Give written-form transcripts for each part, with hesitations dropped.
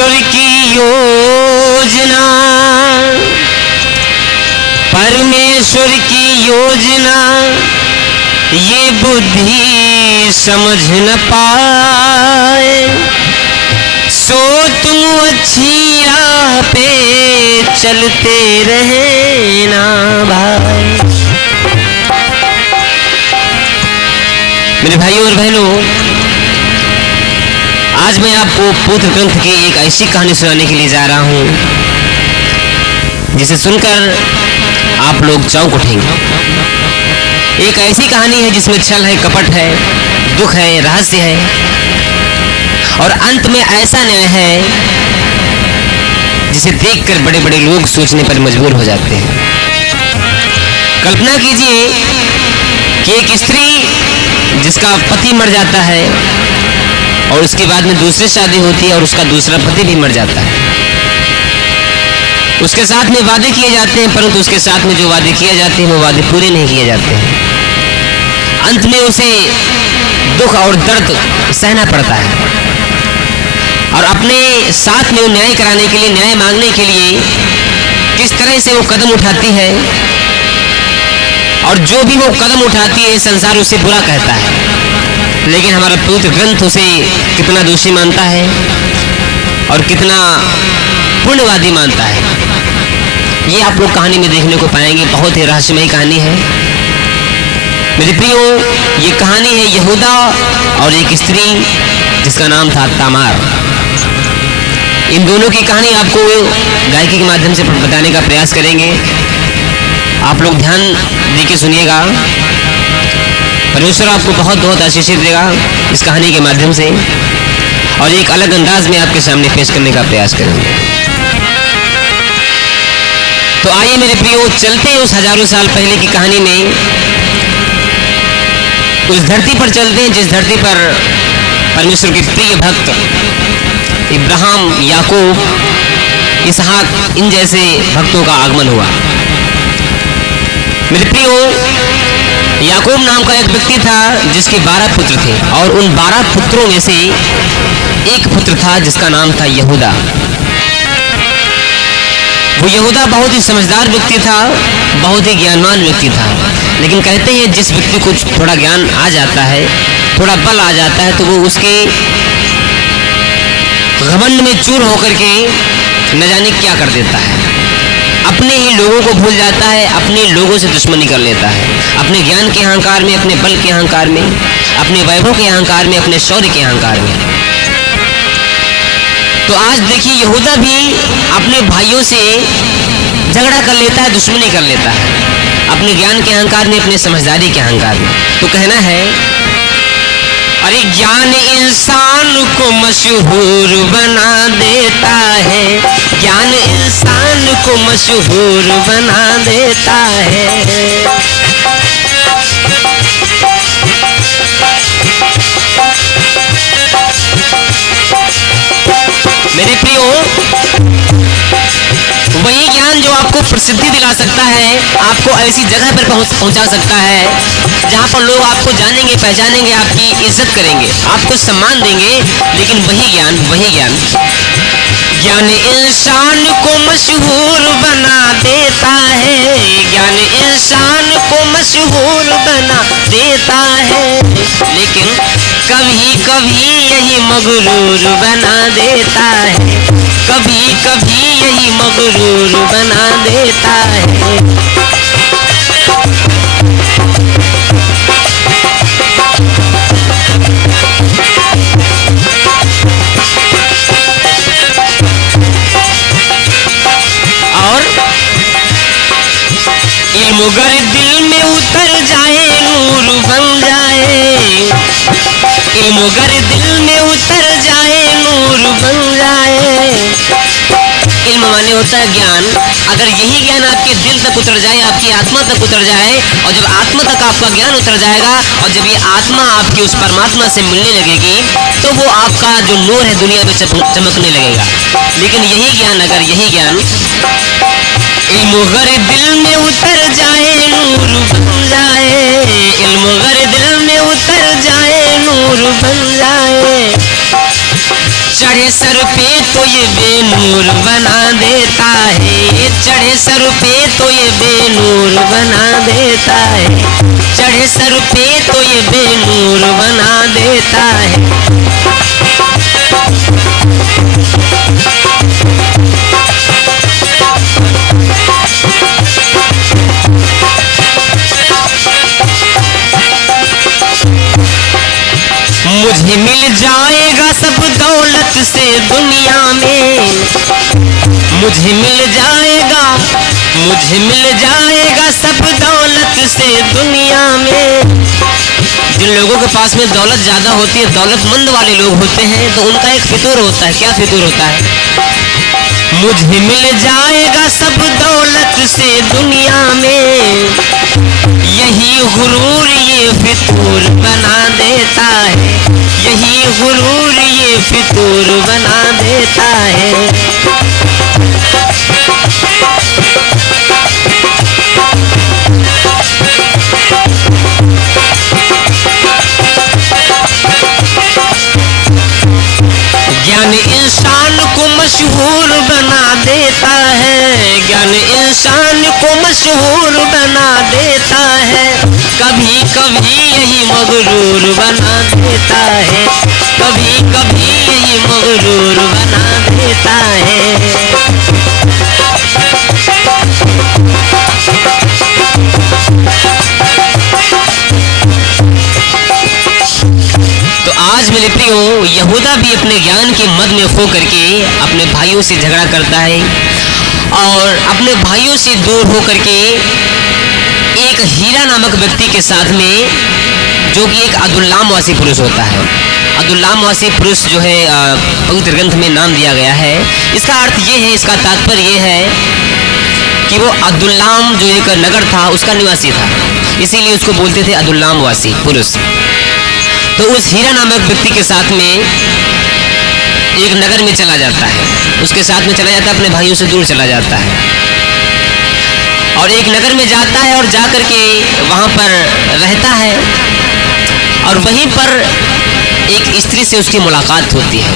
परमेश्वर की योजना, परमेश्वर की योजना ये बुद्धि समझ न पाए, सो तुम अच्छी राह पे चलते रहे ना भाई। मेरे भाइयों और बहनों, आज मैं आपको पुत्र ग्रंथ की एक ऐसी कहानी सुनाने के लिए जा रहा हूं जिसे सुनकर आप लोग चौंक उठेंगे। एक ऐसी कहानी है जिसमें छल है, कपट है, दुख है, रहस्य है और अंत में ऐसा न्याय है जिसे देखकर बड़े बड़े लोग सोचने पर मजबूर हो जाते हैं। कल्पना कीजिए कि एक स्त्री जिसका पति मर जाता है और उसके बाद में दूसरी शादी होती है और उसका दूसरा पति भी मर जाता है। उसके साथ में वादे किए जाते हैं, परंतु उसके साथ में जो वादे किए जाते हैं वो वादे पूरे नहीं किए जाते हैं। अंत में उसे दुख और दर्द सहना पड़ता है और अपने साथ में न्याय कराने के लिए, न्याय मांगने के लिए किस तरह से वो कदम उठाती है और जो भी वो कदम उठाती है संसार उसे बुरा कहता है, लेकिन हमारा पवित्र ग्रंथ उसे कितना दोषी मानता है और कितना पुण्यवादी मानता है, ये आप लोग कहानी में देखने को पाएंगे। बहुत ही रहस्यमयी कहानी है मेरे प्रियो। ये कहानी है यहूदा और एक स्त्री जिसका नाम था तामार। इन दोनों की कहानी आपको गायकी के माध्यम से बताने का प्रयास करेंगे। आप लोग ध्यान देके सुनिएगा। परमेश्वर आपको बहुत बहुत आशीषित देगा इस कहानी के माध्यम से और एक अलग अंदाज में आपके सामने पेश करने का प्रयास करेंगे। तो आइए मेरे प्रियो, चलते हैं उस हजारों साल पहले की कहानी में, उस धरती पर चलते हैं जिस धरती पर परमेश्वर के प्रिय भक्त इब्राहिम, याकूब, इसहाक, इन जैसे भक्तों का आगमन हुआ। मेरे प्रियो, याकूब नाम का एक व्यक्ति था जिसके 12 पुत्र थे और उन 12 पुत्रों में से एक पुत्र था जिसका नाम था यहूदा। वो यहूदा बहुत ही समझदार व्यक्ति था, बहुत ही ज्ञानवान व्यक्ति था, लेकिन कहते हैं जिस व्यक्ति को थोड़ा ज्ञान आ जाता है, थोड़ा बल आ जाता है, तो वो उसके घमंड में चूर होकर के न जाने क्या कर देता है। अपने ही लोगों को भूल जाता है, अपने लोगों से दुश्मनी कर लेता है, अपने ज्ञान के अहंकार में, अपने बल के अहंकार में, अपने वैभव के अहंकार में, अपने शौर्य के अहंकार में। तो आज देखिए यहूदा भी अपने भाइयों से झगड़ा कर लेता है, दुश्मनी कर लेता है, अपने ज्ञान के अहंकार में, अपने समझदारी के अहंकार में। तो कहना है, अरे ज्ञान इंसान को मशहूर बना देता है, ज्ञान इंसान को मशहूर बना देता है। मेरे प्रियो, वही ज्ञान जो आपको प्रसिद्धि दिला सकता है, आपको ऐसी जगह पर पहुंचा सकता है जहां पर लोग आपको जानेंगे, पहचानेंगे, आपकी इज्जत करेंगे, आपको सम्मान देंगे, लेकिन वही ज्ञान ज्ञान इंसान को मशहूर बना देता है, ज्ञान इंसान को मशहूर बना देता है, लेकिन कभी कभी यही मगरूर बना देता है, कभी कभी यही मगरूर बना देता है। और इल्म गर दिल में उतर जाए नूर बन जाए, इल्म गर दिल में उतर जाए नूर बन जाए। इल्म माने होता है ज्ञान। अगर यही ज्ञान आपके दिल तक उतर जाए, आपकी आत्मा तक उतर जाए, और जब आत्मा तक आपका ज्ञान उतर जाएगा और जब ये आत्मा आपकी उस परमात्मा से मिलने लगेगी, तो वो आपका जो नूर है दुनिया में चमकने लगेगा। लेकिन यही ज्ञान, अगर यही ज्ञान इल्म गर दिल में उतर जाए नूर बन जाए, इल्म गर दिल में उतर जाए नूर बन जाए, चढ़े सर पे तो ये बेनूर बना देता है, चढ़े सर पे तो ये बेनूर बना देता है, चढ़े सर पे तो ये बेनूर बना देता है। मुझे मिल जाएगा सब दौलत से दुनिया में, मुझे मिल जाएगा, मुझे मिल जाएगा सब दौलत से दुनिया में। जिन लोगों के पास में दौलत ज़्यादा होती है, दौलतमंद वाले लोग होते हैं, तो उनका एक फितूर होता है। क्या फितूर होता है? मुझे मिल जाएगा सब दौलत से दुनिया में, यही गुरूर ये फितूर बना देता है, यही गुरूर ये फितूर बना देता है। ज्ञान इंसान को मशहूर बना देता है, ज्ञान इंसान को मशहूर बना देता है, कभी कभी यही मगरूर बना देता है, कभी कभी यही मगरूर बना देता है। तो आज मेरे प्रियो, यहूदा भी अपने ज्ञान के मद में खो करके अपने भाइयों से झगड़ा करता है और अपने भाइयों से दूर हो करके एक हीरा नामक व्यक्ति के साथ में, जो कि एक अदुल्लाम वासी पुरुष होता है। अदुल्लाम वासी पुरुष जो है पवित्र ग्रंथ में नाम दिया गया है। इसका अर्थ ये है, इसका तात्पर्य ये है कि वो अदुल्लाम जो एक नगर था उसका निवासी था, इसीलिए उसको बोलते थे अदुल्लाम वासी पुरुष। तो उस हीरा नामक व्यक्ति के साथ में एक नगर में चला जाता है, उसके साथ में चला जाता है, अपने भाइयों से दूर चला जाता है और एक नगर में जाता है और जा कर के वहाँ पर रहता है और वहीं पर एक स्त्री से उसकी मुलाकात होती है।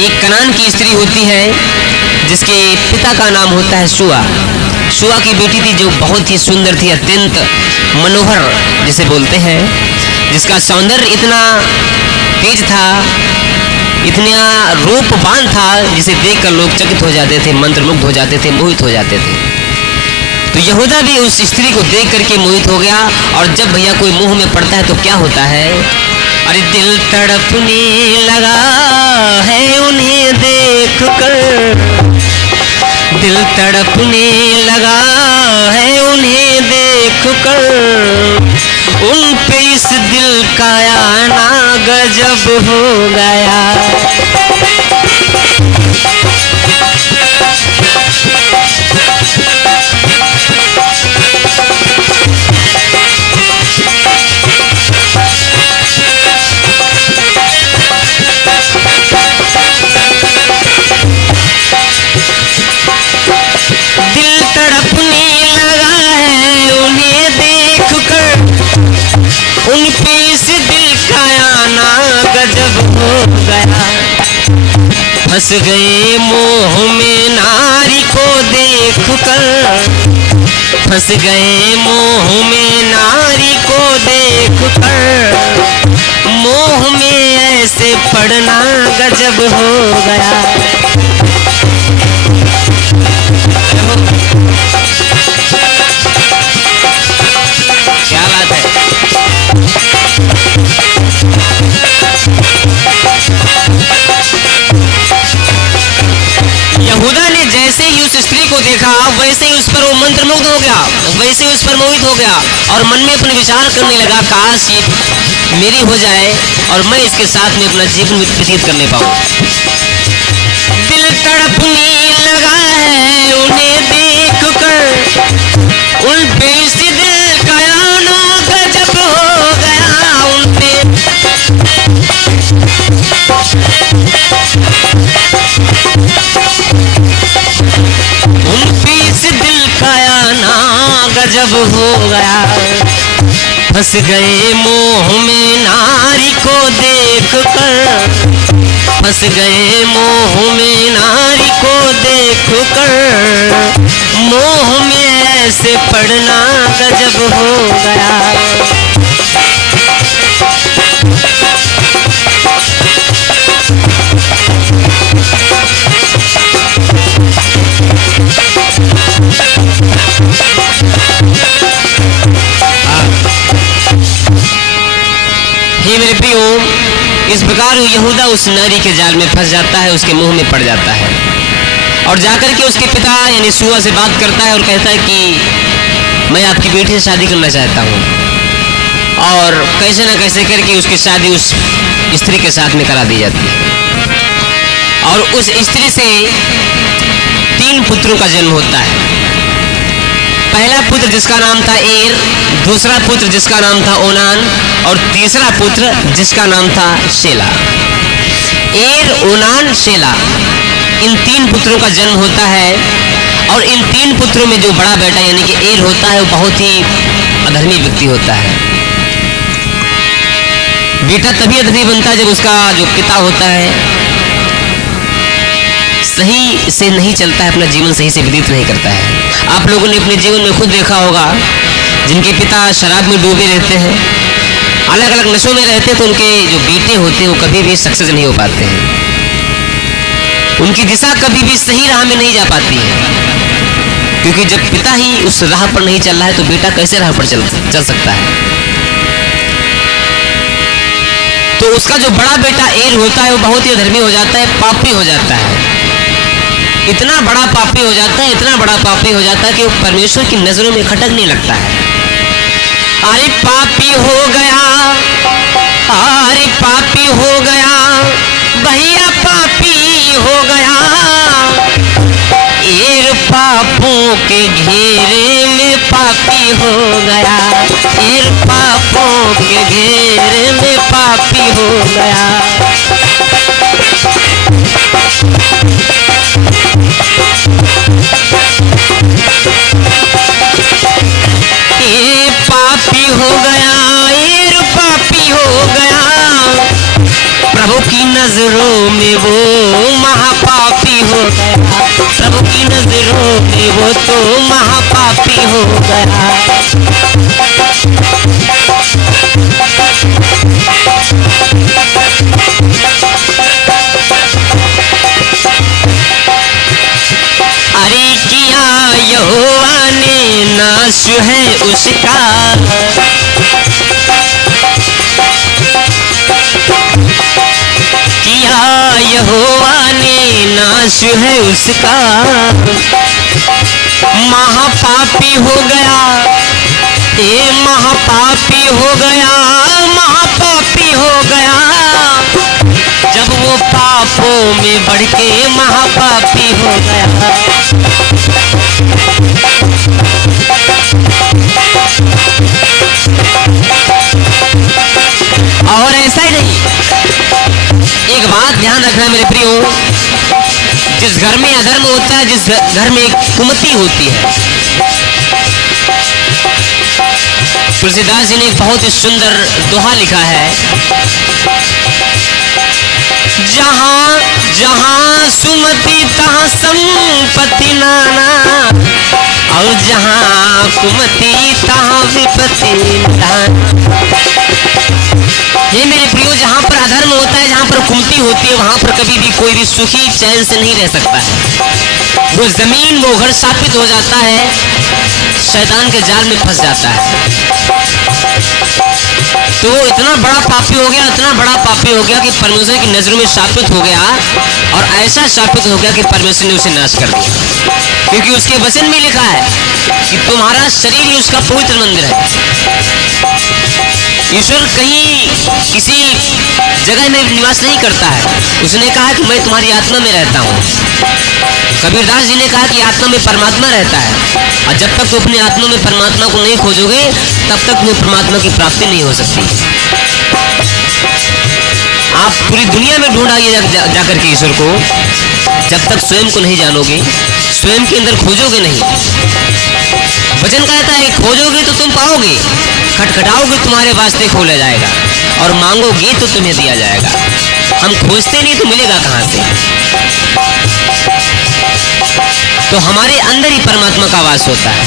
एक कनान की स्त्री होती है जिसके पिता का नाम होता है शुआ। शुआ की बेटी थी जो बहुत ही सुंदर थी, अत्यंत मनोहर जिसे बोलते हैं, जिसका सौंदर्य इतना तेज था, इतना रूपवान था, जिसे देखकर लोग चकित हो जाते थे, मंत्रमुग्ध हो जाते थे, मोहित हो जाते थे। तो यहूदा भी उस स्त्री को देख करके मोहित हो गया और जब भैया कोई मुंह में पड़ता है तो क्या होता है, अरे दिल तड़पने लगा है उन्हें देख कर, दिल तड़पने लगा है उन्हें देख कर, उन पे इस दिल का आना गजब हो गया। दिल तड़पने लगा है उन्हें देख कर, उन पे इस दिल का आना गजब हो गया। फंस गए मोह में नारी को देख कर, फंस गए मोह में नारी को देख कर, मोह में ऐसे पड़ना गजब हो गया। क्या बात है। यहूदा ने जैसे ही उस स्त्री को देखा वैसे ही उस पर वो मंत्रमुग्ध हो गया, वैसे ही उस पर मोहित हो गया और मन में अपने विचार करने लगा, काश ये मेरी हो जाए और मैं इसके साथ में अपना जीवन व्यतीत करने पाऊं। दिल तड़पने लगा है उन्हें देख कर, उन पे इस दिल का आना गजब हो गया। उन पे इस दिल का आना गजब हो गया। फंस गए मोह में नारी को देख कर, फंस गए मोह में नारी को देख कर, मोह में ऐसे पड़ना गजब हो गया। हे मेरे प्रियो, इस प्रकार यहूदा उस नारी के जाल में फंस जाता है, उसके मुंह में पड़ जाता है और जाकर के उसके पिता यानी सुआ से बात करता है और कहता है कि मैं आपकी बेटी से शादी करना चाहता हूँ। और कैसे ना कैसे करके उसकी शादी उस स्त्री के साथ में करा दी जाती है और उस स्त्री से 3 पुत्रों का जन्म होता है। पहला पुत्र जिसका नाम था एर, दूसरा पुत्र जिसका नाम था ओनान और तीसरा पुत्र जिसका नाम था शेला। एर, ओनान, शेला, इन 3 पुत्रों का जन्म होता है और इन 3 पुत्रों में जो बड़ा बेटा यानी कि एर होता है वो बहुत ही अधर्मी व्यक्ति होता है। बेटा तभी अधर्मी बनता है जब उसका जो पिता होता है सही से नहीं चलता है, अपना जीवन सही से व्यतीत नहीं करता है। आप लोगों ने अपने जीवन में खुद देखा होगा, जिनके पिता शराब में डूबे रहते हैं, अलग अलग नशों में रहते हैं, तो उनके जो बेटे होते हैं वो कभी भी सक्सेस नहीं हो पाते हैं। उनकी दिशा कभी भी सही राह में नहीं जा पाती है, क्योंकि जब पिता ही उस राह पर नहीं चल रहा है तो बेटा कैसे राह पर चल सकता है। तो उसका जो बड़ा बेटा एर होता है वो बहुत ही अधर्मी हो जाता है, पापी हो जाता है। इतना बड़ा पापी हो जाता है, इतना बड़ा पापी हो जाता है कि वो परमेश्वर की नजरों में खटकने लगता है। अरे पापी हो गया, अरे पापी हो गया, भैया पापी हो गया। एर पापों के घेरे में पापी हो गया, एर पापों के घेरे में पापी हो गया। ये पापी हो गया, एर पापी हो गया, प्रभु की नजरों में वो महापापी हो गया, प्रभु की नजरों में वो तो महापापी हो गया। अरे किया यहोवा ने नाश है उसका, किया यहोवा ने नाश है उसका। महापापी हो गया, ये महापापी हो गया, महापापी हो गया। जब वो पापों में बढ़ के महापापी हो गया। और ऐसा ही नहीं, एक बात ध्यान रखना मेरे प्रियो, जिस घर में अधर्म होता है, जिस घर में एक कुमति होती है, तुलसीदास जी ने एक बहुत ही सुंदर दोहा लिखा है, जहां जहां सुमति तहां संपत्ति नाना, और जहां कुमति तहां विपत्ति नाना। ये मेरे प्रियो, जहां पर अधर्म होता है, जहां पर कुमति होती है, वहां पर कभी भी कोई भी सुखी चैन से नहीं रह सकता है। वो जमीन, वो घर स्थापित हो जाता है, शैतान के जाल में फंस जाता है। तो वो इतना बड़ा पापी हो गया, इतना बड़ा पापी हो गया कि परमेश्वर की नजरों में शापित हो गया, और ऐसा शापित हो गया कि परमेश्वर ने उसे नाश कर दिया। क्योंकि उसके वचन में लिखा है कि तुम्हारा शरीर ही उसका पवित्र मंदिर है। ईश्वर कहीं किसी जगह में निवास नहीं करता है। उसने कहा कि मैं तुम्हारी आत्मा में रहता हूँ। कबीरदास जी ने कहा कि आत्मा में परमात्मा रहता है, और जब तक तुम अपनी आत्मा में परमात्मा को नहीं खोजोगे तब तक तुम्हें परमात्मा की प्राप्ति नहीं हो सकती। आप पूरी दुनिया में ढूंढ आइए जाकर के ईश्वर को, जब तक स्वयं को नहीं जानोगे, स्वयं के अंदर खोजोगे नहीं। वचन कहता है खोजोगे तो तुम पाओगे, खटखटाओगे तुम्हारे वास्ते खोला जाएगा, और मांगोगे तो तुम्हें दिया जाएगा। हम खोजते नहीं तो मिलेगा कहां से? तो हमारे अंदर ही परमात्मा का वास होता है।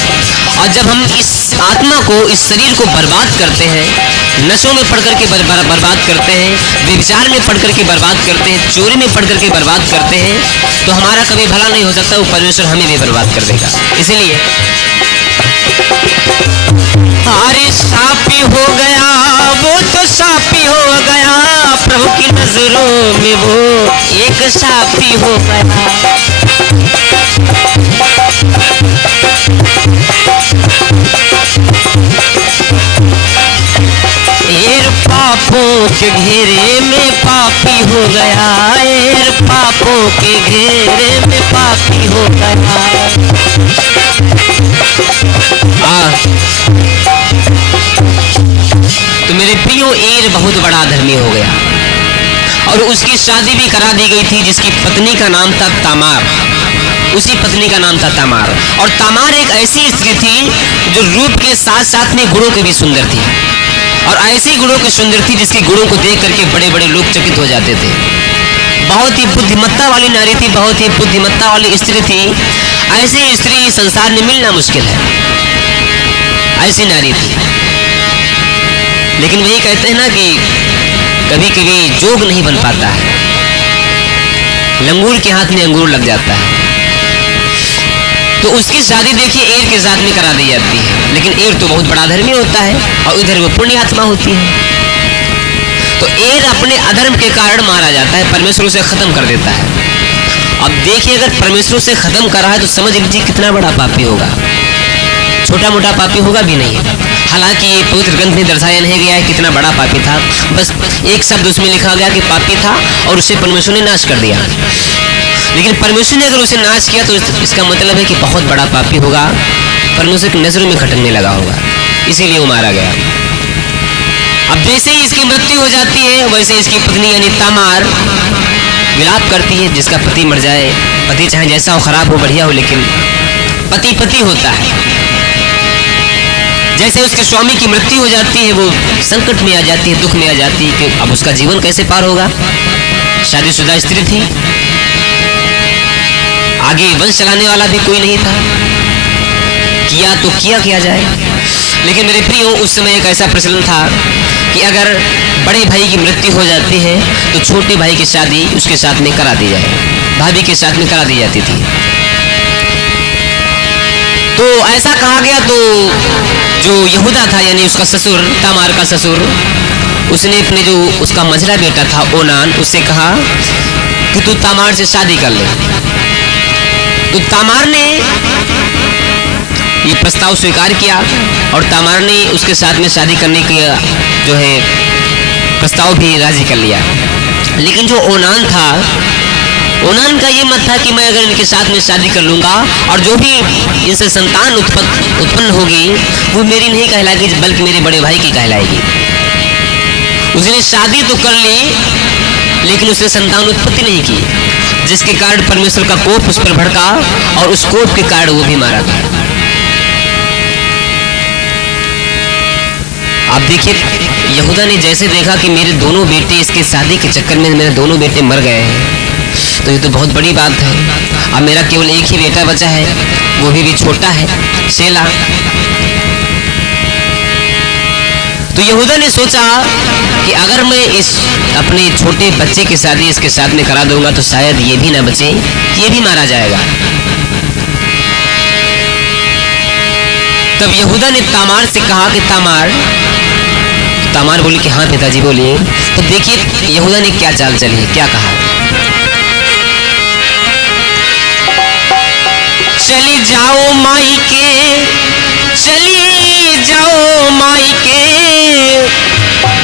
और जब हम इस आत्मा को, इस शरीर को बर्बाद करते हैं, नशों में पढ़ करके बर्बाद करते हैं, व्यभिचार में पढ़ करके बर्बाद करते हैं, चोरी में पढ़ करके बर्बाद करते हैं, तो हमारा कभी भला नहीं हो सकता, वो परमेश्वर हमें भी बर्बाद कर देगा। इसलिए अरे सापी हो गया वो तो सापी हो गया, प्रभु की नजरों में वो एक सापी हो गया। एर पापों के घेरे में पापी हो गया, एर पापों के घेरे में पापी हो गया। तो मेरे प्रियो, एर बहुत बड़ा धर्मी हो गया और उसकी शादी भी करा दी गई थी, जिसकी पत्नी का नाम था तामार। उसी पत्नी का नाम था तामार। और तामार एक ऐसी स्त्री थी जो रूप के साथ साथ में गुणों की भी सुंदर थी, और ऐसी गुणों की सुंदर थी जिसके गुणों को देख करके बड़े बड़े लोग चकित हो जाते थे। बहुत ही बुद्धिमत्ता वाली नारी थी, बहुत ही बुद्धिमत्ता वाली स्त्री थी। ऐसी स्त्री संसार में मिलना मुश्किल है, ऐसी नारी थी। लेकिन वही कहते हैं ना कि कभी कभी जोग नहीं बन पाता है, लंगूर के हाथ में अंगूर लग जाता है। तो उसकी शादी देखिए एर के साथ में करा दी जाती है, लेकिन एर तो बहुत बड़ा धर्मी होता है और इधर वो पुण्य आत्मा होती है। तो एर अपने अधर्म के कारण मारा जाता है, परमेश्वर उसे खत्म कर देता है। अब देखिए, अगर परमेश्वर उसे खत्म कर रहा है तो समझ लीजिए कितना बड़ा पापी होगा। छोटा मोटा पापी होगा भी नहीं। हालांकि ये पवित्र ग्रंथ में दर्शाया नहीं गया है कितना बड़ा पापी था, बस एक शब्द उसमें लिखा गया कि पापी था और उसे परमेश्वर ने नाश कर दिया। लेकिन परमेश्वर ने अगर उसे नाश किया तो इसका मतलब है कि बहुत बड़ा पापी होगा, परमेश्वर की नजरों में खटकने लगा होगा, इसीलिए वो मारा गया। अब जैसे ही इसकी मृत्यु हो जाती है, वैसे इसकी पत्नी यानी तामार विलाप करती है, जिसका पति मर जाए। पति चाहे जैसा हो, खराब हो, बढ़िया हो, लेकिन पति पति होता है। जैसे उसके स्वामी की मृत्यु हो जाती है, वो संकट में आ जाती है, दुख में आ जाती है कि अब उसका जीवन कैसे पार होगा। शादीशुदा स्त्री थी, आगे वंश चलाने वाला भी कोई नहीं था, किया तो किया जाए। लेकिन मेरे प्रियो, उस समय एक ऐसा प्रचलन था कि अगर बड़े भाई की मृत्यु हो जाती है तो छोटे भाई की शादी उसके साथ में करा दी जाए, भाभी के साथ में करा दी जाती थी। तो ऐसा कहा गया, तो जो यहूदा था यानी उसका ससुर, तामार का ससुर, उसने अपने जो उसका मझला बेटा था ओनान, उससे कहा कि तू तामार से शादी कर ले। तो तामार ने ये प्रस्ताव स्वीकार किया और तामार ने उसके साथ में शादी करने की जो है प्रस्ताव भी राजी कर लिया। लेकिन जो ओनान था, ओनान का ये मत था कि मैं अगर इनके साथ में शादी कर लूंगा और जो भी इनसे संतान उत्पन्न होगी वो मेरी नहीं कहलाएगी, बल्कि मेरे बड़े भाई की कहलाएगी। उसने शादी तो कर ली लेकिन उसने संतान उत्पत्ति नहीं की, जिसके कारण परमेश्वर का कोप उस पर भड़का और उस कोप के कारण वो भी मारा गया। आप देखिए, यहूदा ने जैसे देखा कि मेरे दोनों बेटे इसके शादी के चक्कर में मेरे दोनों बेटे मर गए हैं, तो ये तो बहुत बड़ी बात है। अब मेरा केवल एक ही बेटा बचा है, वो भी छोटा है, शेला। तो यहूदा ने सोचा कि अगर मैं इस अपने छोटे बच्चे की शादी इसके साथ में करा दूंगा तो शायद ये भी ना बचे, ये भी मारा जाएगा। तब यहूदा ने तामार से कहा कि तामार बोली कि हाँ पिताजी बोलिए। तो देखिए यहूदा ने क्या चाल चली, क्या कहा, चली जाओ मायके, चली जाओ मायके,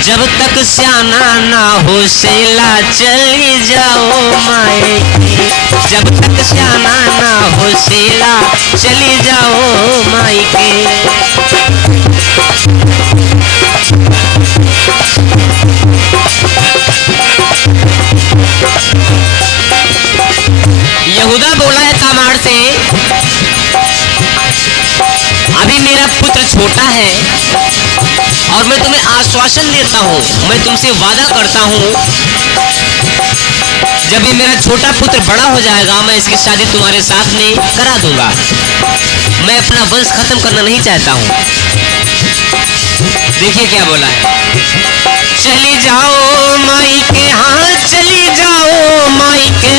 जब तक स्याना ना हो शेला, चली जाओ मायके, जब तक स्याना ना हो शेला, चली जाओ मायके। यहूदा बोला है तामार से, अभी मेरा पुत्र छोटा है और मैं तुम्हें आश्वासन देता हूँ, मैं तुमसे वादा करता हूँ, जब ये मेरा छोटा पुत्र बड़ा हो जाएगा मैं इसकी शादी तुम्हारे साथ में करा दूंगा। मैं अपना वंश खत्म करना नहीं चाहता हूँ। देखिए क्या बोला है, चली जाओ माई के, हाँ चली जाओ माई के,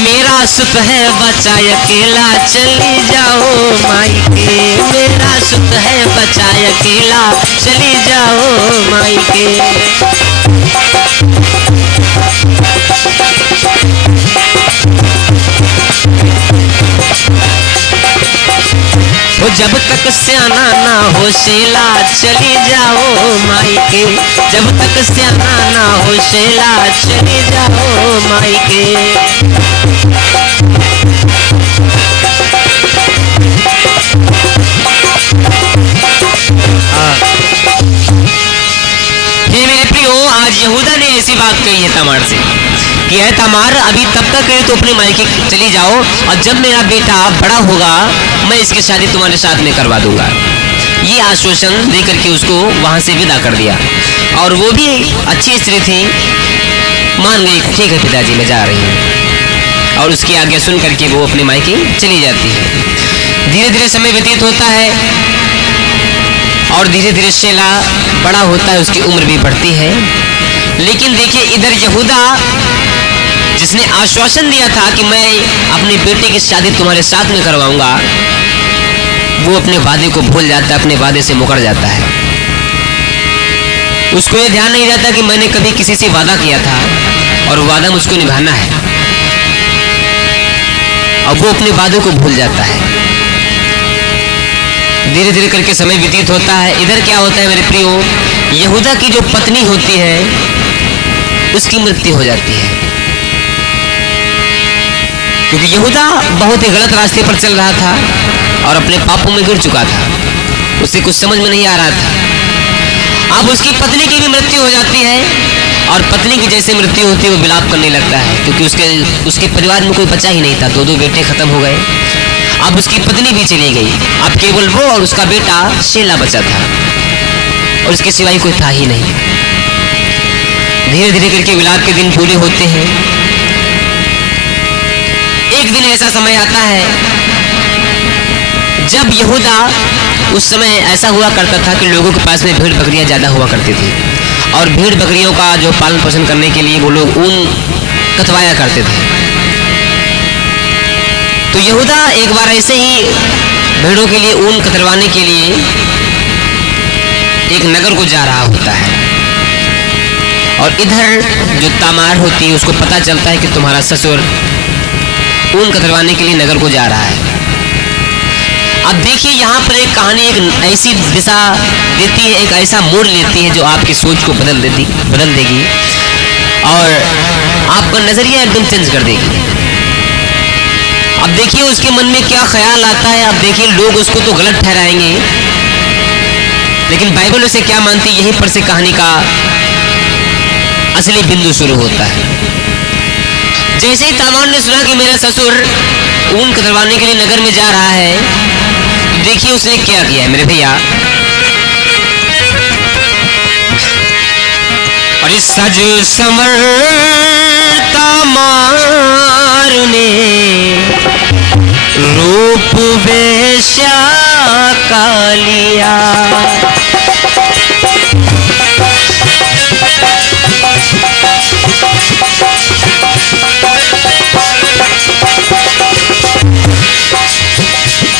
मेरा सुत है बच्चा अकेला, चली जाओ माई के, मेरा सुत है बच्चा अकेला, चली जाओ माई के। वो जब तक सियाना ना हो शेला, चली जाओ माई के, जब तक सियाना ना हो शेला, चली जाओ माई के। हे मेरे प्रियो, आज यहूदा ने ऐसी बात कही है तमार से कि है तमार, अभी तब तक है तो अपने मायके चली जाओ, और जब मेरा बेटा बड़ा होगा मैं इसकी शादी तुम्हारे साथ में करवा दूंगा। ये आश्वासन देकर के उसको वहां से विदा कर दिया, और वो भी अच्छी स्त्री थी, मान गई, ठीक है पिताजी मैं जा रही हूँ, और उसकी आज्ञा सुन करके वो अपने मायके चली जाती है। धीरे धीरे समय व्यतीत होता है और धीरे धीरे शेला बड़ा होता है, उसकी उम्र भी बढ़ती है। लेकिन देखिए इधर यहूदा जिसने आश्वासन दिया था कि मैं अपने बेटे की शादी तुम्हारे साथ में करवाऊंगा, वो अपने वादे को भूल जाता है, अपने वादे से मुकर जाता है। उसको ये ध्यान नहीं रहता कि मैंने कभी किसी से वादा किया था और वादा मुझको निभाना है, और वो अपने वादे को भूल जाता है। धीरे धीरे करके समय व्यतीत होता है। इधर क्या होता है मेरे प्रियो, यहूदा की जो पत्नी होती है उसकी मृत्यु हो जाती है, क्योंकि यहूदा बहुत ही गलत रास्ते पर चल रहा था और अपने पापों में गिर चुका था, उसे कुछ समझ में नहीं आ रहा था। अब उसकी पत्नी की भी मृत्यु हो जाती है, और पत्नी की जैसे मृत्यु होती है वो विलाप करने लगता है, क्योंकि उसके परिवार में कोई बचा ही नहीं था, दो बेटे खत्म हो गए। अब उसकी पत्नी भी चली गई, अब केवल वो और उसका बेटा शेला बचा था, और उसके सिवाय कोई था ही नहीं। धीरे धीरे करके विलाप के दिन पूरे होते हैं। एक दिन ऐसा समय आता है जब यहूदा, उस समय ऐसा हुआ करता था कि लोगों के पास में भेड़ बकरियां ज्यादा हुआ करती थी, और भेड़ बकरियों का जो पालन पोषण करने के लिए वो लोग ऊन कतवाया करते थे। तो यहूदा एक बार ऐसे ही भेड़ों के लिए ऊन कतरवाने के लिए एक नगर को जा रहा होता है, और इधर जो तामार होती है उसको पता चलता है कि तुम्हारा ससुर ऊन कतरवाने के लिए नगर को जा रहा है। अब देखिए यहाँ पर एक कहानी एक ऐसी दिशा देती है, एक ऐसा मोड़ लेती है जो आपकी सोच को बदल देगी और आपका नजरिया एकदम चेंज कर देगी। अब देखिए उसके मन में क्या ख्याल आता है। अब देखिए लोग उसको तो गलत ठहराएंगे, लेकिन बाइबल उसे क्या मानती, यहीं पर से कहानी का असली बिंदु शुरू होता है। जैसे ही तामार ने सुना कि मेरा ससुर ऊन कतरवाने के लिए नगर में जा रहा है, देखिए उसने क्या किया है मेरे भैया। और इस सज समर तामार ने रूप वेश्या का लिया,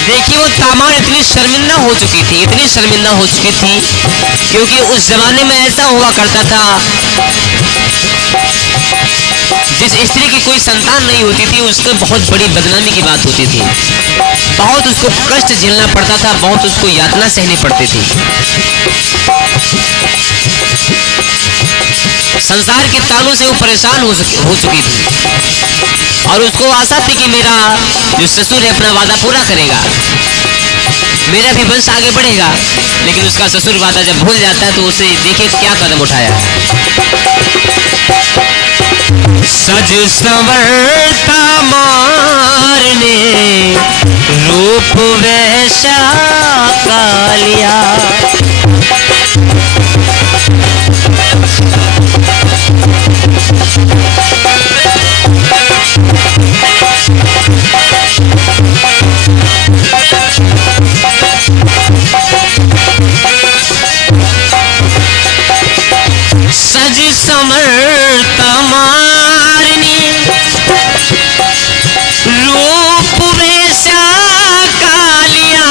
देखिए वो तामार इतनी शर्मिंदा हो चुकी थी, इतनी शर्मिंदा हो चुकी थी, क्योंकि उस जमाने में ऐसा हुआ करता था जिस स्त्री की कोई संतान नहीं होती थी उसको बहुत बड़ी बदनामी की बात होती थी, बहुत उसको कष्ट झेलना पड़ता था, बहुत उसको यातना सहनी पड़ती थी। संसार के तानों से वो परेशान हो चुकी थी, और उसको आशा थी कि मेरा जो ससुर है अपना वादा पूरा करेगा, मेरा भी वंश आगे बढ़ेगा। लेकिन उसका ससुर वादा जब भूल जाता है तो उसे देखिए क्या कदम उठाया। सज संवरता मार ने रूप वैसा का लिया। सज समर तमारने रूप वैसा का लिया।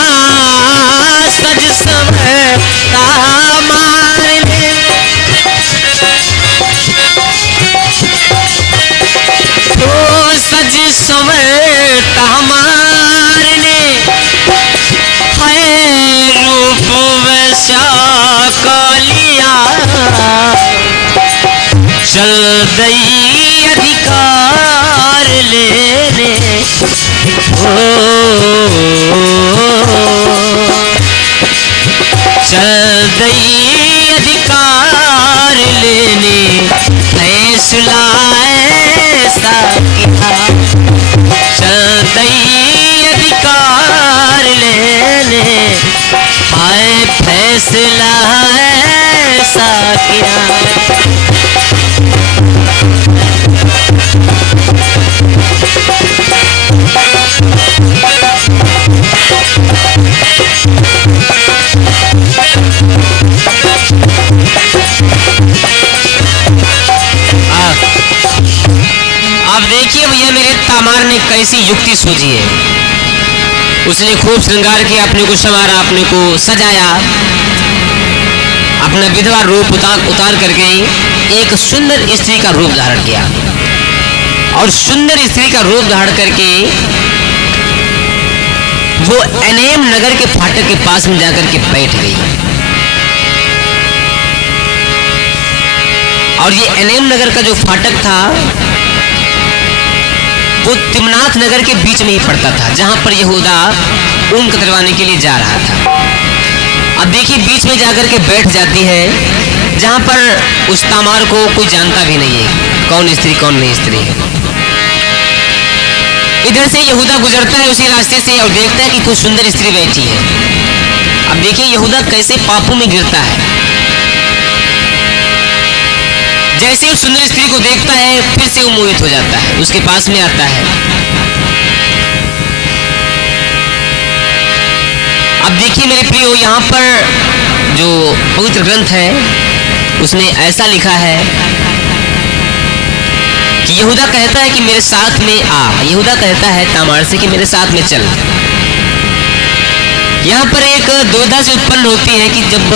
सज समर तमारने तो सज समर तमारने है रूप वैसा का लिया। चल गई अधिकार लेने ओ, चल गई अधिकार लेने फैसला ऐसा किया। चल गई अधिकार लेने हाय फैसला ऐसा किया। अब देखिए भैया मेरे तामार ने कैसी युक्ति सूझी है। उसने खूब श्रृंगार किया, अपने को संवारा, अपने को सजाया, अपना विधवा रूप उतार करके एक सुंदर स्त्री का रूप धारण किया और सुंदर स्त्री का रूप धारण करके वो एनेम नगर के फाटक के पास में जाकर के बैठ गई। और ये एनेम नगर का जो फाटक था वो तिम्नाथ नगर के बीच में ही पड़ता था, जहां पर यहूदा ऊन कतरवाने के लिए जा रहा था। अब देखिए बीच में जाकर के बैठ जाती है, जहां पर उस तामार को कोई जानता भी नहीं है कौन स्त्री कौन नहीं स्त्री है। इधर से यहूदा गुजरता है उसी रास्ते से और देखता है कि कोई सुंदर स्त्री बैठी है। अब देखिए यहूदा कैसे पापों में गिरता है। जैसे उस सुंदर स्त्री को देखता है फिर से वो मोहित हो जाता है, उसके पास में आता है। अब देखिए मेरे प्रियो, यहाँ पर जो पवित्र ग्रंथ है उसने ऐसा लिखा है कि यहूदा कहता है कि मेरे साथ में आ। यहूदा कहता है तामार से कि मेरे साथ में चल। यहाँ पर एक दुविधा से उत्पन्न होती है कि जब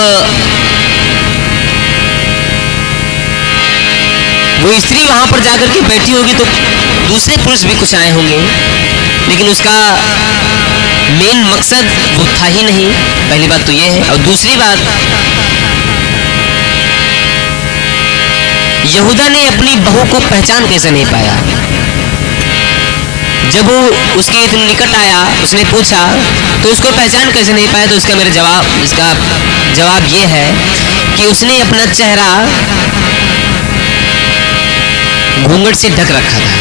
वो स्त्री वहां पर जाकर के बैठी होगी तो दूसरे पुरुष भी कुछ आए होंगे, लेकिन उसका मेन मकसद वो था ही नहीं। पहली बात तो ये है। और दूसरी बात, यहूदा ने अपनी बहू को पहचान कैसे नहीं पाया। जब वो उसके इतने निकट आया, उसने पूछा तो उसको पहचान कैसे नहीं पाया। तो इसका जवाब ये है कि उसने अपना चेहरा घूंघट से ढक रखा था,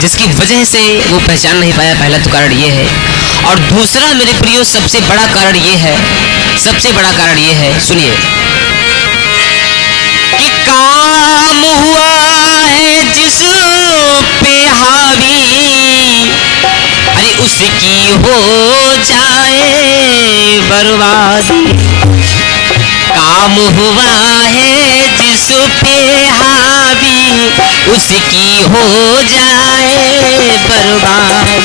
जिसकी वजह से वो पहचान नहीं पाया। पहला तो कारण ये है। और दूसरा मेरे प्रियो सबसे बड़ा कारण ये है, सुनिए, कि काम हुआ है जिस पे हावी, अरे उसकी हो जाए बर्बादी। काम हुआ है जिस पे हावी, उसकी हो जाए बर्बादी।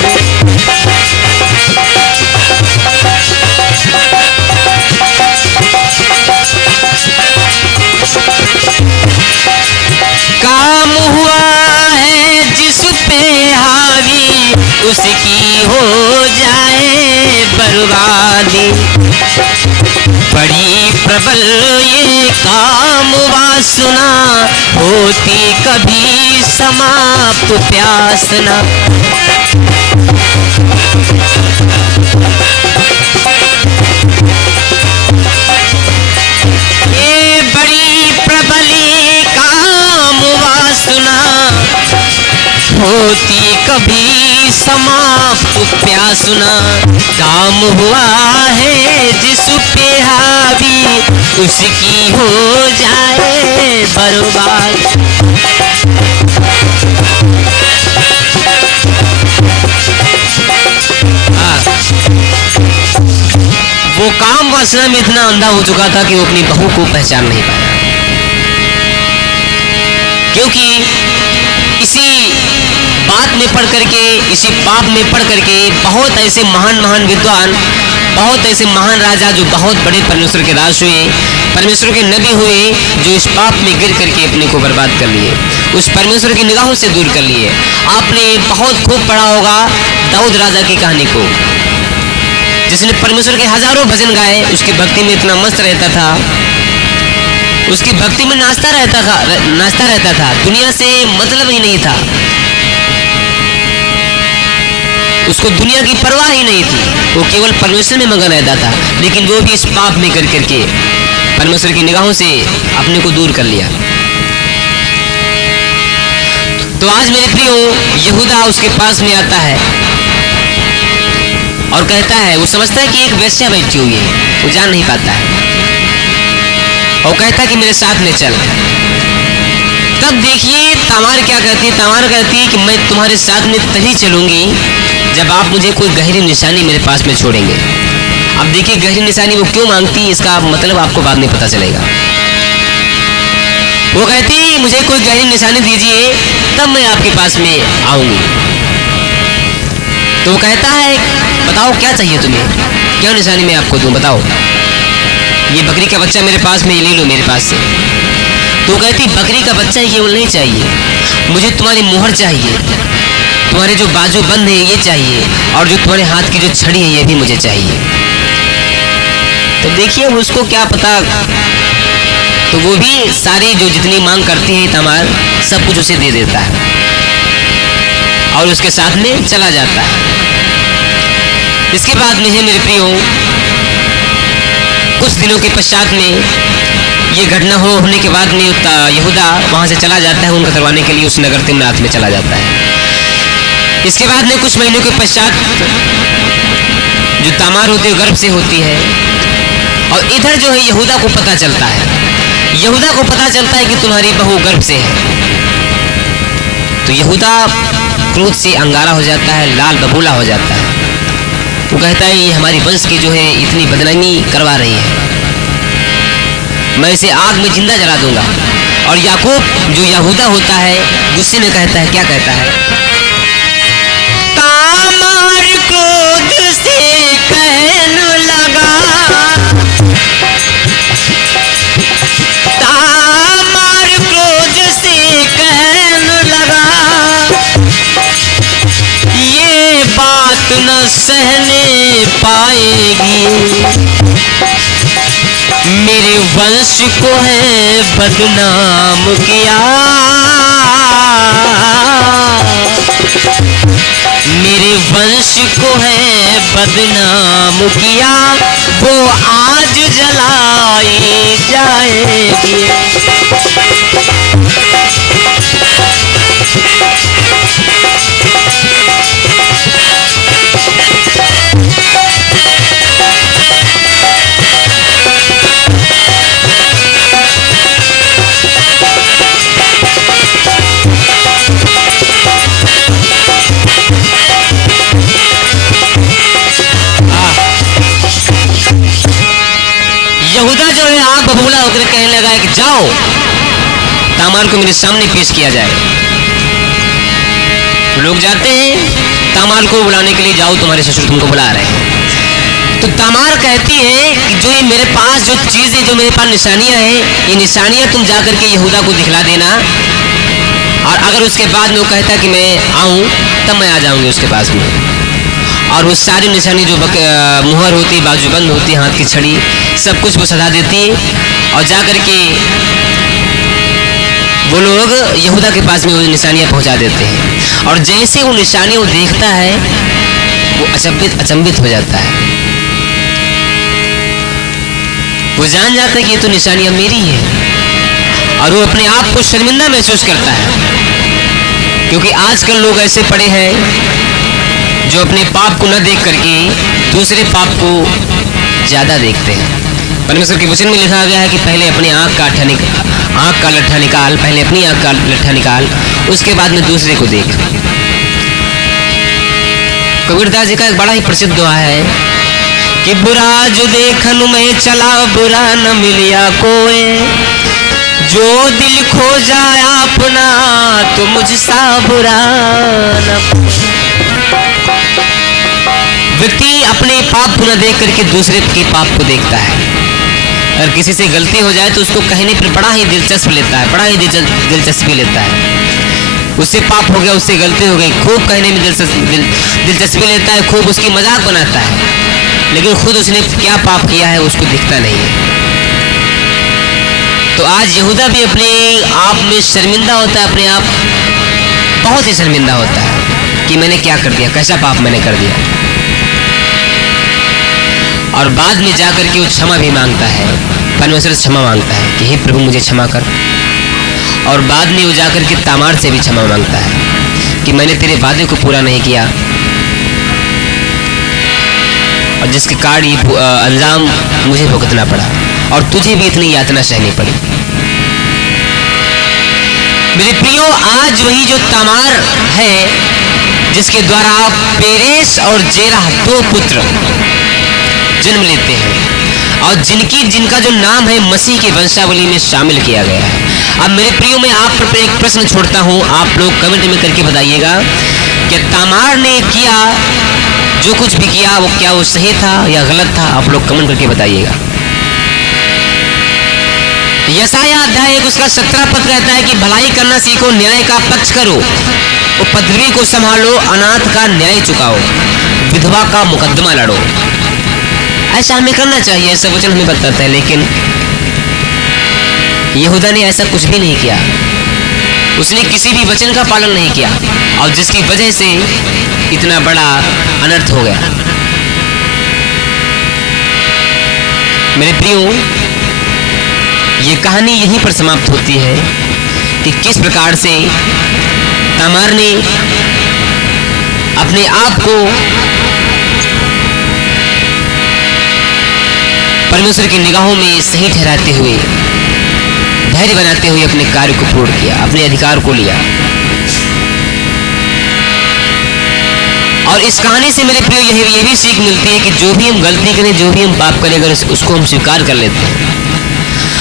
काम हुआ है जिस पे हावी, उसकी हो जाए बर्बादी। बड़ी प्रबल ये काम वासना, होती कभी समाप्त प्यासना। ये बड़ी प्रबल काम वासना, होती कभी होगी समाप्त प्यासना, काम हुआ है जिस पे हावी उसकी हो जाए बर्बाद। वो काम वासना में इतना अंधा हो चुका था कि वो अपनी बहू को पहचान नहीं पाया, क्योंकि इसी बात में पढ़ करके, इसी पाप में पढ़ करके बहुत ऐसे महान महान विद्वान, बहुत ऐसे महान राजा जो बहुत बड़े परमेश्वर के दास हुए, परमेश्वर के नबी हुए, जो इस पाप में गिर करके अपने को बर्बाद कर लिए, उस परमेश्वर की निगाहों से दूर कर लिए। आपने बहुत खूब पढ़ा होगा दाऊद राजा की कहानी को, जिसने परमेश्वर के हजारों भजन गाए, उसकी भक्ति में इतना मस्त रहता था, उसकी भक्ति में नाचता रहता था, दुनिया से मतलब ही नहीं था, उसको दुनिया की परवाह ही नहीं थी, वो केवल परमेश्वर में मगन रहता था। लेकिन वो भी इस पाप में कर करके परमेश्वर की निगाहों से अपने को दूर कर लिया। तो आज मेरे प्रियो, यहूदा उसके पास में आता है और कहता है, वो समझता है कि एक वेश्या बैठी हुई है, वो जान नहीं पाता है, और कहता है कि मेरे साथ में चल। तब देखिए तामार क्या कहती है, तामार कहती है कि मैं तुम्हारे साथ में तभी चलूंगी जब आप मुझे कोई गहरी निशानी मेरे पास में छोड़ेंगे। अब देखिए गहरी निशानी वो क्यों मांगती, इसका मतलब आपको बाद में पता चलेगा। वो कहती मुझे कोई गहरी निशानी दीजिए तब मैं आपके पास में आऊंगी। तो वो कहता है बताओ क्या चाहिए तुम्हें, क्या निशानी मैं आपको दूं, बताओ। ये बकरी का बच्चा मेरे पास में ले लो मेरे पास से। तो कहती बकरी का बच्चा ये नहीं चाहिए, मुझे तुम्हारी मुहर चाहिए, तुम्हारे जो बाजू बंद है ये चाहिए, और जो तुम्हारे हाथ की जो छड़ी है ये भी मुझे चाहिए। तो देखिए उसको क्या पता, तो वो भी सारी जो जितनी मांग करती है तमार सब कुछ उसे दे देता है और उसके साथ में चला जाता है। इसके बाद में है मेरे प्रियो, कुछ दिनों के पश्चात में ये घटना होने के बाद में यहूदा वहां से चला जाता है, उनको करवाने के लिए उस नगर तिम्नात में चला जाता है। इसके बाद में कुछ महीनों के पश्चात जो तामार होती है गर्भ से होती है, और इधर जो है यहूदा को पता चलता है, यहूदा को पता चलता है कि तुम्हारी बहू गर्भ से है। तो यहूदा क्रोध से अंगारा हो जाता है, लाल बबूला हो जाता है। वो कहता है ये हमारी वंश की जो है इतनी बदनामी करवा रही है, मैं इसे आग में जिंदा जला दूंगा। और याकूब जो यहूदा होता है गुस्से में कहता है, क्या कहता है, तामार क्रोध से कहने लगा, तामार क्रोध से कहने लगा, ये बात न सहने पाएगी, मेरे वंश को है बदनाम किया, मेरे वंश को है बदनाम किया, वो आज जलाई जाएगी। यहूदा जो है आग बबूला होकर कहने लगा है कि जाओ तामार को मेरे सामने पेश किया जाए। लोग जाते हैं तामार को बुलाने के लिए, जाओ तुम्हारे ससुर तुमको बुला रहे हैं। तो तामार कहती है कि जो ये मेरे पास जो चीज़ें, जो मेरे पास निशानियां हैं, ये निशानियां तुम जाकर के यहूदा को दिखला देना, और अगर उसके बाद में वो कहता कि मैं आऊँ तब मैं आ जाऊँगी उसके पास में। और वो सारी निशानी जो मुहर होती, बाजूबंद होती, हाथ की छड़ी, सब कुछ वो सजा देती है। और जा कर के वो लोग यहूदा के पास में वो निशानियाँ पहुंचा देते हैं। और जैसे वो निशानियाँ वो देखता है वो अचंभित हो जाता है, वो जान जाता है कि ये तो निशानियाँ मेरी हैं, और वो अपने आप को शर्मिंदा महसूस करता है। क्योंकि आजकल लोग ऐसे पड़े हैं जो अपने पाप को न देख करके दूसरे पाप को ज़्यादा देखते हैं। परमेश्वर के वचन में लिखा गया है कि पहले अपने आँख का लट्ठा निकाल, पहले अपनी आँख का लट्ठा निकाल, उसके बाद में दूसरे को देख। कबीरदास जी का एक बड़ा ही प्रसिद्ध दोहा है कि बुरा जो देखन में चला बुरा न मिलिया कोई, जो दिल खो जाए अपना तो मुझसा बुरा न। व्यक्ति अपने पाप को न देख करके दूसरे के पाप को देखता है। अगर किसी से गलती हो जाए तो उसको कहने पर बड़ा ही दिलचस्पी लेता है, बड़ा ही दिलचस्पी लेता है। उससे पाप हो गया, उससे गलती हो गई, खूब कहने में दिलचस्पी लेता है, खूब उसकी मजाक बनाता है, लेकिन खुद उसने क्या पाप किया है उसको दिखता नहीं है। तो आज यहूदा भी अपने आप में शर्मिंदा होता है, अपने आप बहुत ही शर्मिंदा होता है कि मैंने क्या कर दिया, कैसा पाप मैंने कर दिया। और बाद में जाकर के वो क्षमा भी मांगता है, परमेश्वर से क्षमा मांगता है कि हे प्रभु मुझे क्षमा कर। और बाद में वो जाकर के तामार से भी क्षमा मांगता है कि मैंने तेरे वादे को पूरा नहीं किया और जिसके कारण ये अंजाम मुझे भुगतना पड़ा और तुझे भी इतनी यातना सहनी पड़ी। मेरे प्रियो, आज वही जो तामार है जिसके द्वारा पेरेस और जेरह दो पुत्र जन्म लेते हैं और जिनका जो नाम है मसीह की वंशावली में शामिल किया गया है। अब मेरे प्रियो, मैं आप पर एक प्रश्न छोड़ता हूं, आप लोग कमेंट में करके बताइएगा कि तामार ने किया जो कुछ भी किया वो क्या वो सही था या गलत था? आप लोग कमेंट करके बताइएगा। यशाया अध्याय 1 उसका 17 पद कहता है कि भलाई करना सीखो, न्याय का पक्ष करो, उपद्रवी को संभालो, अनाथ का न्याय चुकाओ, विधवा का मुकदमा लड़ो। ऐसा हमें करना चाहिए, ऐसा वचन हमें बताता है। लेकिन यहूदा ने ऐसा कुछ भी नहीं किया, उसने किसी भी वचन का पालन नहीं किया और जिसकी वजह से इतना बड़ा अनर्थ हो गया। मेरे प्रियो, ये कहानी यहीं पर समाप्त होती है कि किस प्रकार से तामार ने अपने आप को परमेश्वर की निगाहों में सही ठहराते हुए, धैर्य बनाते हुए अपने कार्य को पूर्ण किया, अपने अधिकार को लिया। और इस कहानी से मेरे प्रियो यह भी सीख मिलती है कि जो भी हम गलती करें, जो भी हम पाप करें, अगर उसको हम स्वीकार कर लेते हैं,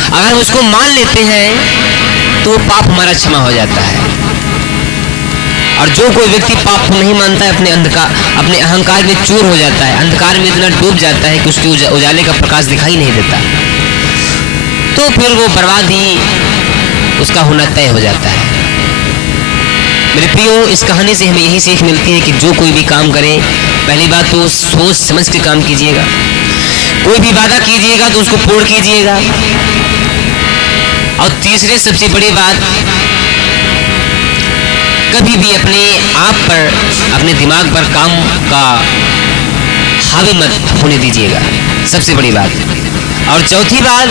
अगर हम उसको मान लेते हैं तो पाप हमारा क्षमा हो जाता है। और जो कोई व्यक्ति पाप को नहीं मानता है, अपने अहंकार में चूर हो जाता है, अंधकार में इतना डूब जाता है कि उसके उजाले का प्रकाश दिखाई नहीं देता, तो फिर वो बर्बाद ही उसका होना तय हो जाता है। मेरे प्रियो, इस कहानी से हमें यही सीख मिलती है कि जो कोई भी काम करे, पहली बात तो सोच समझ के काम कीजिएगा, कोई भी वादा कीजिएगा तो उसको पूर्ण कीजिएगा। और तीसरे सबसे बड़ी बात, कभी भी अपने आप पर, अपने दिमाग पर काम का हावी मत होने दीजिएगा, सबसे बड़ी बात। और चौथी बात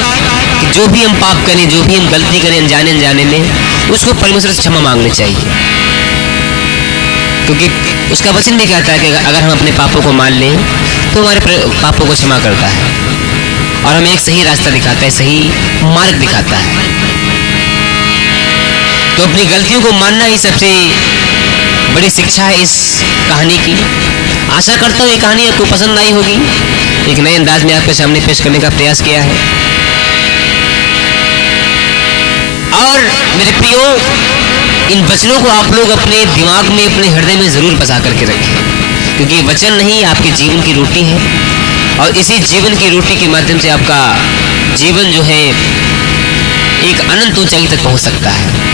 कि जो भी हम पाप करें, जो भी हम गलती करें अनजाने में, उसको परमेश्वर से क्षमा मांगनी चाहिए, क्योंकि उसका वचन भी कहता है कि अगर हम अपने पापों को मान लें तो हमारे पापों को क्षमा करता है और हमें एक सही रास्ता दिखाता है, सही मार्ग दिखाता है। तो अपनी गलतियों को मानना ही सबसे बड़ी शिक्षा है इस कहानी की। आशा करता हूँ ये कहानी आपको पसंद आई होगी, एक नए अंदाज में आपके सामने पेश करने का प्रयास किया है। और मेरे प्रियो, इन वचनों को आप लोग अपने दिमाग में, अपने हृदय में जरूर बसा करके रखें, क्योंकि वचन नहीं आपके जीवन की रोटी है और इसी जीवन की रोटी के माध्यम से आपका जीवन जो है एक अनंत ऊंचाई तक पहुंच सकता है।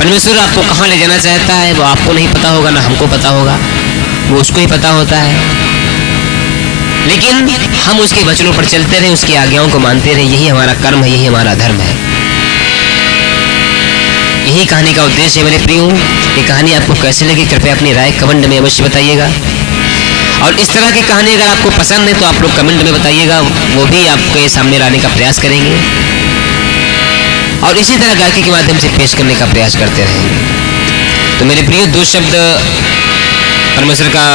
परमेश्वर आपको कहाँ ले जाना चाहता है वो आपको नहीं पता होगा, ना हमको पता होगा, वो उसको ही पता होता है। लेकिन हम उसके वचनों पर चलते रहें, उसकी आज्ञाओं को मानते रहें, यही हमारा कर्म है, यही हमारा धर्म है। यही कहानी का उद्देश्य है मेरे प्रियो। ये कहानी आपको कैसे लगी, कृपया अपनी राय कमेंट में अवश्य बताइएगा। और इस तरह की कहानी अगर आपको पसंद है तो आप लोग कमेंट में बताइएगा, वो भी आपके सामने लाने का प्रयास करेंगे और इसी तरह गायकी के माध्यम से पेश करने का प्रयास करते रहेंगे। तो मेरे प्रियो, दो शब्द परमेश्वर का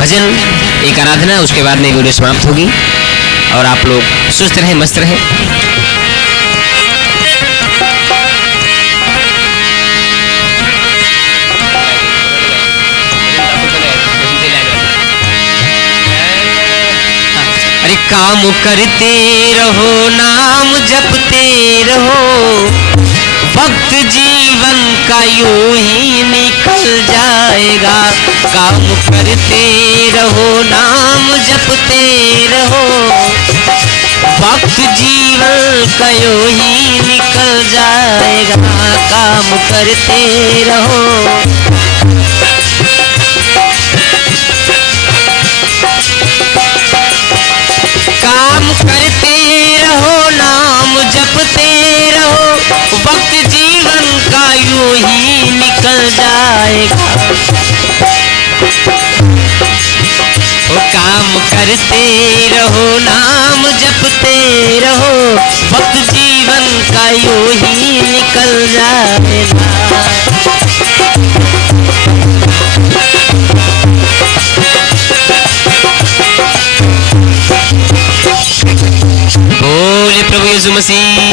भजन, एक आराधना, उसके बाद में वीडियो समाप्त होगी और आप लोग सुस्त रहें, मस्त रहें। अरे काम करते रहो, नाम जपते रहो, वक्त जीवन का यूं ही निकल जाएगा। काम करते रहो, नाम जपते रहो, वक्त जीवन का यूं ही निकल जाएगा। काम करते रहो। काम करते रहो, नाम जपते रहो, वक्त जीवन का यूं ही निकल जाएगा। ओ काम करते रहो, नाम जपते रहो, वक्त जीवन का यूं ही निकल जाएगा। बोले प्रभु यीशु मसीह